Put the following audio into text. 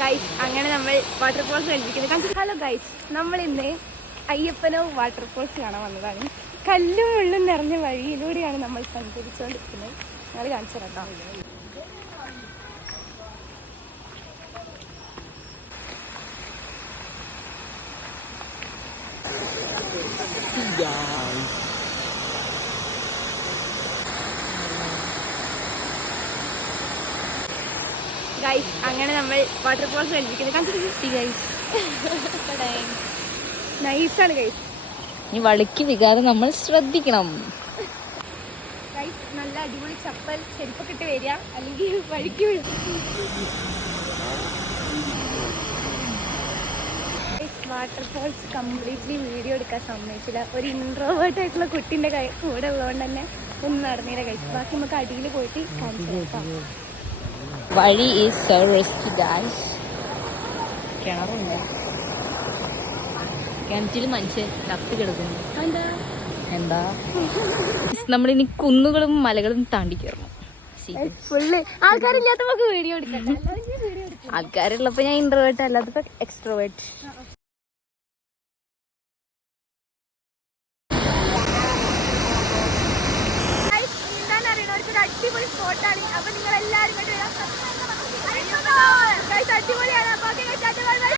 Guys അങ്ങനെ നമ്മൾ waterfalls കണ്ടിരിക്കുന്നത്. ഹലോ ഗൈസ്, നമ്മൾ ഇന്ന് അയ്യപ്പനോ വാട്ടർഫോൾസ് കാണാൻ വന്നതാണ്. കല്ലും മുള്ളും നിറഞ്ഞ വഴിയിലൂടെയാണ് നമ്മൾ സഞ്ചരിച്ചുകൊണ്ടിരിക്കുന്നത്. ഞങ്ങൾ കാണിച്ചു തരാം. ഗൈസ് അങ്ങനെ നമ്മൾ വാട്ടർഫോൾസ് കണ്ടിരിക്കുന്നത്. കണ്ടിട്ട് ഗൈസ് നൈസാണ് ഗൈസ്. ഇനി വളിക്ക് വികാരം നമ്മൾ ശ്രദ്ധിക്കണം. ഗൈസ് നല്ല അടിപൊളി ചപ്പൽ ചെരുപ്പൊക്കെ ഇട്ട് വരിക, അല്ലെങ്കിൽ വഴിക്ക് വീഴും. വാട്ടർഫോൾസ് കംപ്ലീറ്റ്ലി വീഡിയോ എടുക്കാൻ സമ്മതിച്ചില്ല. ഒരു ഇൻട്രോവേർട്ട് ആയിട്ടുള്ള കുട്ടീൻ്റെ കൂടെ ഉള്ളതുകൊണ്ട് തന്നെ ഒന്നും നടന്നില്ല ഗൈസ്. ബാക്കി നമുക്ക് അടിയിൽ പോയിട്ട് കാണിച്ചു കൊടുക്കാം. വഴി ഈസ് സോ റിസ്കി ഗൈസ്. കിണറുണ്ട്, കിണറ്റിൽ മനുഷ്യൻ തപ്പി കിടക്കുന്നു. എന്താ നമ്മളിനി കുന്നുകളും മലകളും താണ്ടി കയറണം. ഫുള്ള് ആൾക്കാരില്ലാത്തപ്പോ വീഡിയോ എടുക്കാം. ആൾക്കാരുള്ളപ്പോ ഞാൻ ഇൻട്രോവേർട്ട്, അല്ലാത്തപ്പോ എക്സ്ട്രോവേർട്ട്. അടിപൊളി സ്പോട്ടാണ്. അപ്പൊ നിങ്ങൾ എല്ലാവരും അടിപൊളിയാണ്.